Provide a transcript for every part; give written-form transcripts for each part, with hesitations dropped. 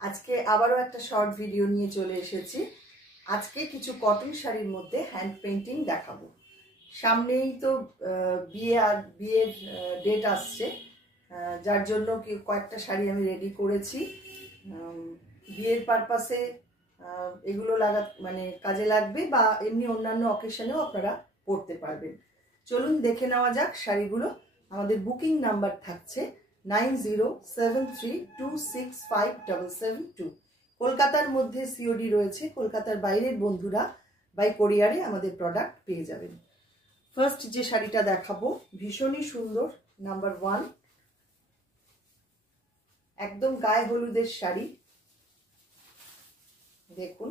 আজকে আবারও একটা শর্ট ভিডিও নিয়ে চলে এসেছি। আজকে কিছু কটন শাড়ির মধ্যে হ্যান্ড পেইন্টিং দেখাবো। সামনেই তো বিয়ের ডেট আসছে, যার জন্য কয়েকটা শাড়ি আমি রেডি করেছি। বিয়ের পারপাসে এগুলো কাজে লাগবে, বা এমনি অন্যান্য অকেশনেও আপনারা পরতে পারবেন। চলুন দেখে নেওয়া যাক শাড়িগুলো। আমাদের বুকিং নাম্বার থাকছে 9073265772। কলকাতার মধ্যে সিওডি রয়েছে, কলকাতার বাইরের বন্ধুরা বাই কোরিয়ারে আমাদের প্রোডাক্ট পেয়ে যাবেন। ফার্স্ট যে শাড়িটা দেখাবো ভীষণই সুন্দর, নাম্বার 1, একদম গায়ে হলুদের শাড়ি। দেখুন,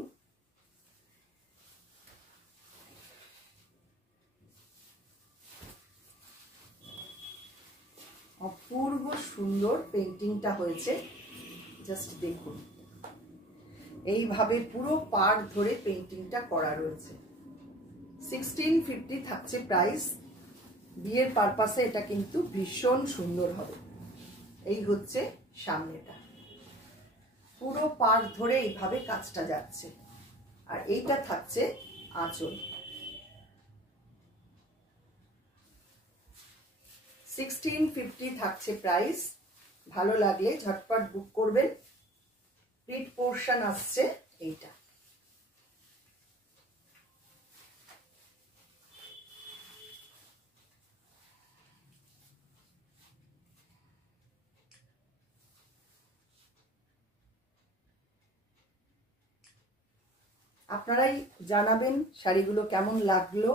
অপূর্ব সুন্দর পেইন্টিংটা হয়েছে। জাস্ট দেখুন, এইভাবে পুরো পাড় ধরে পেইন্টিংটা করা রয়েছে। 1650 থাকছে প্রাইস। বিয়ের পারপাসে এটা কিন্তু ভীষণ সুন্দর হবে। এই হচ্ছে সামনেটা, পুরো পাড় ধরে এইভাবে কাজটা যাচ্ছে। আর এইটা থাকছে আঁচল। 1650 থাকছে প্রাইস। ভালো লাগলে ঝটপট বুক করবেন। প্রিন্ট পোর্শন আসছে এইটা। আপনারাই জানাবেন শাড়িগুলো কেমন লাগলো।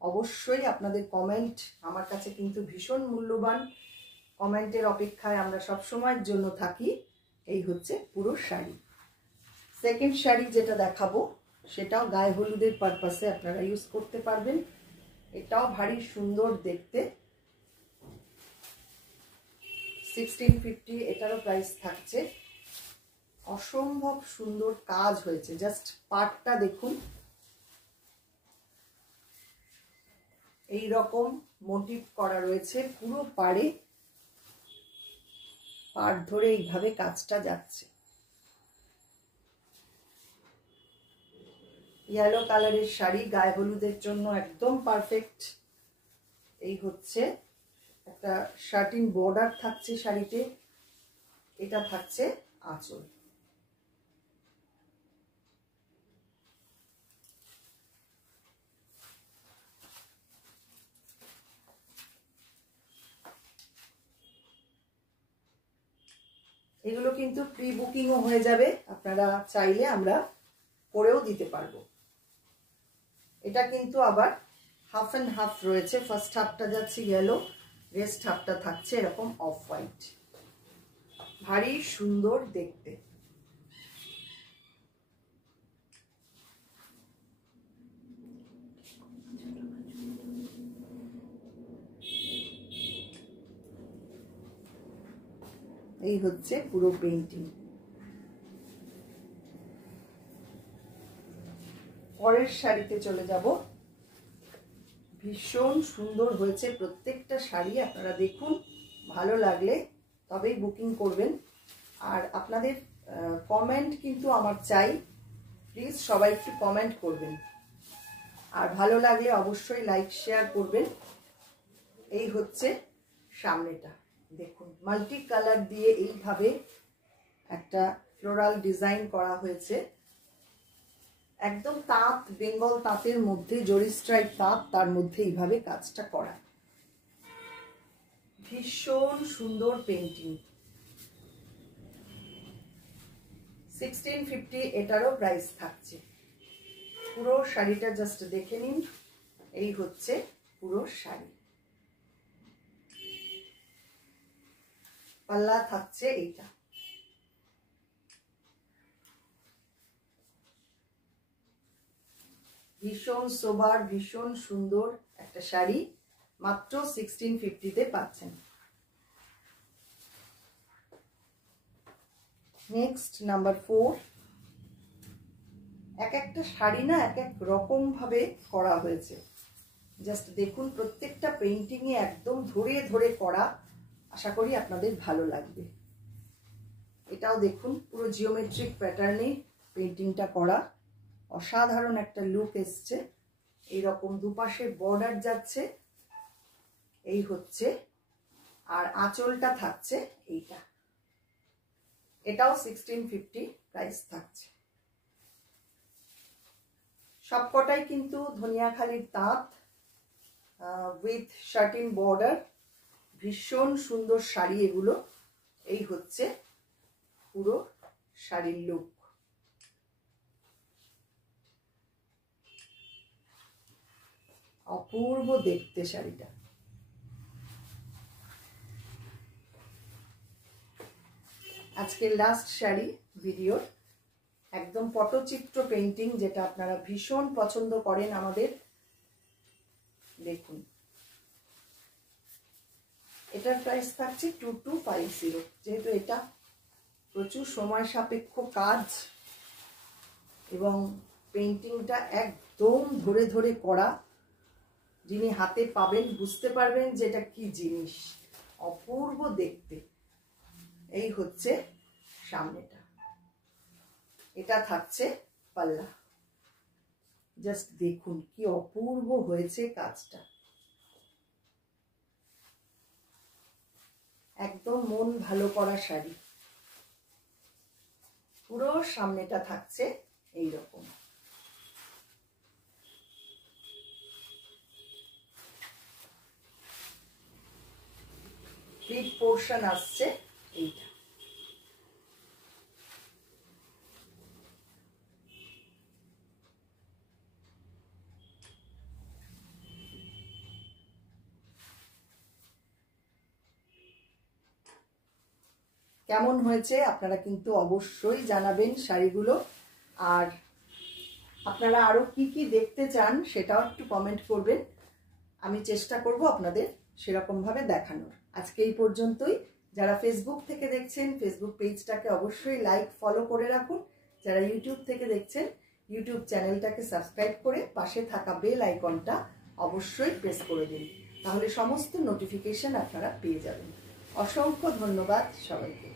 অবশ্যই আপনাদের কমেন্ট আমার কাছে কিন্তু ভীষণ মূল্যবান। কমেন্টের অপেক্ষায় আমরা সব সময়ের জন্য থাকি। এই হচ্ছে পুরো শাড়ি। সেকেন্ড শাড়ি যেটা দেখাবো সেটাও গায়ে হলুদের পারপাসে আপনারা ইউজ করতে পারবেন। এটাও ভারী সুন্দর দেখতে। 1650 এটারও প্রাইস থাকছে। অসম্ভব সুন্দর কাজ হয়েছে, জাস্ট পাটটা দেখুন। এই রকম মোটিভ করা রয়েছে পুরো পাড়ে, পাট ধরে এইভাবে কাজটা যাচ্ছে। ইয়েলো কালারের শাড়ি গায়ে হলুদের জন্য একদম পারফেক্ট। এই হচ্ছে একটা শার্টিন বর্ডার থাকছে শাড়িতে। এটা থাকছে আঁচল। এগুলো কিন্তু প্রি বুকিংও হয়ে যাবে, আপনারা চাইলে আমরা করেও দিতে পারবো। এটা কিন্তু আবার হাফ অ্যান্ড হাফ রয়েছে। ফার্স্ট হাফটা যাচ্ছে ইয়েলো, রেস্ট হাফটা থাকছে এরকম অফ হোয়াইট। ভারী সুন্দর দেখতে। এই হচ্ছে পুরো পেইন্টিং। পরের শাড়িতে চলে যাব। ভীষণ সুন্দর হয়েছে প্রত্যেকটা শাড়ি। আপনারা দেখুন, ভালো লাগলে তবেই বুকিং করবেন। আর আপনাদের কমেন্ট কিন্তু আমার চাই। প্লিজ সবাই একটু কমেন্ট করবেন। আর ভালো লাগলে অবশ্যই লাইক শেয়ার করবেন। এই হচ্ছে সামনেটা দেখুন, মাল্টি কালার দিয়ে এইভাবে একটা ফ্লোরাল ডিজাইন করা হয়েছে। একদম তাঁত, বেঙ্গল তাঁতের মধ্যে জরি স্ট্রাইপ তাঁত, তার মধ্যে এইভাবে কাজটা করা। ভীষণ সুন্দর পেইন্টিং। 1650 এটারও প্রাইস থাকছে। পুরো শাড়িটা জাস্ট দেখে নিন। এই হচ্ছে পুরো শাড়ি। পাল্লা থাকছে এইটা। ভীষণ সোবার, ভীষণ সুন্দর একটা শাড়ি, মাত্র 1650-তে পাচ্ছেন। Next number 4। এক একটা শাড়ি না এক এক রকম ভাবে করা হয়েছে। জাস্ট দেখুন, প্রত্যেকটা পেইন্টিংয়ে একদম ধরে ধরে করা। আশা করি আপনাদের ভালো লাগবে। এটাও দেখুন পুরো জিওমেট্রিক প্যাটার্নে পেন্টিংটা করা, অসাধারণ একটা লুক এসছে। এইরকম দুপাশে বর্ডার যাচ্ছে, এই হচ্ছে, আর আঁচলটা থাকছে এইটা। এটাও 1650 প্রাইস থাকছে। সবকটাই কিন্তু ধনিয়াখালির তাঁত উইথ শার্টিন বর্ডার, ভীষণ সুন্দর শাড়ি এগুলো। এই হচ্ছে পুরো শাড়ির লুক। অপূর্ব দেখতে শাড়িটা। আজকের লাস্ট শাড়ি ভিডিওর, একদম পটচিত্র পেইন্টিং, যেটা আপনারা ভীষণ পছন্দ করেন আমাদের। দেখুন এটার প্রাইস থাকছে 2250। যেহেতু এটা প্রচুর সময় সাপেক্ষ কাজ এবং পেইন্টিংটা একদম ধরে ধরে করা, যিনি হাতে পাবেন বুঝতে পারবেন যে এটা কি জিনিস, অপূর্ব দেখতে। এই হচ্ছে সামনেটা, এটা থাকছে পাল্লা। জাস্ট দেখুন কি অপূর্ব হয়েছে কাজটা, একদম মন ভালো করা শাড়ি। পুরো সামনেটা থাকছে এইরকম। বিগ পোর্শন আসছে এইটা। কেমন হয়েছে আপনারা কিন্তু অবশ্যই জানাবেন শাড়িগুলো। আর আপনারা আরো কি কি দেখতে চান সেটাও একটু কমেন্ট করবেন, আমি চেষ্টা করব আপনাদের সেরকম ভাবে দেখানোর। আজকে এই পর্যন্তই। যারা ফেসবুক থেকে দেখছেন ফেসবুক পেজটাকে অবশ্যই লাইক ফলো করে রাখুন। যারা ইউটিউব থেকে দেখছেন ইউটিউব চ্যানেলটাকে সাবস্ক্রাইব করে পাশে থাকা বেল আইকনটা অবশ্যই প্রেস করে দিন, তাহলে সমস্ত নোটিফিকেশন আপনারা পেয়ে যাবেন। অসংখ্য ধন্যবাদ সবাইকে।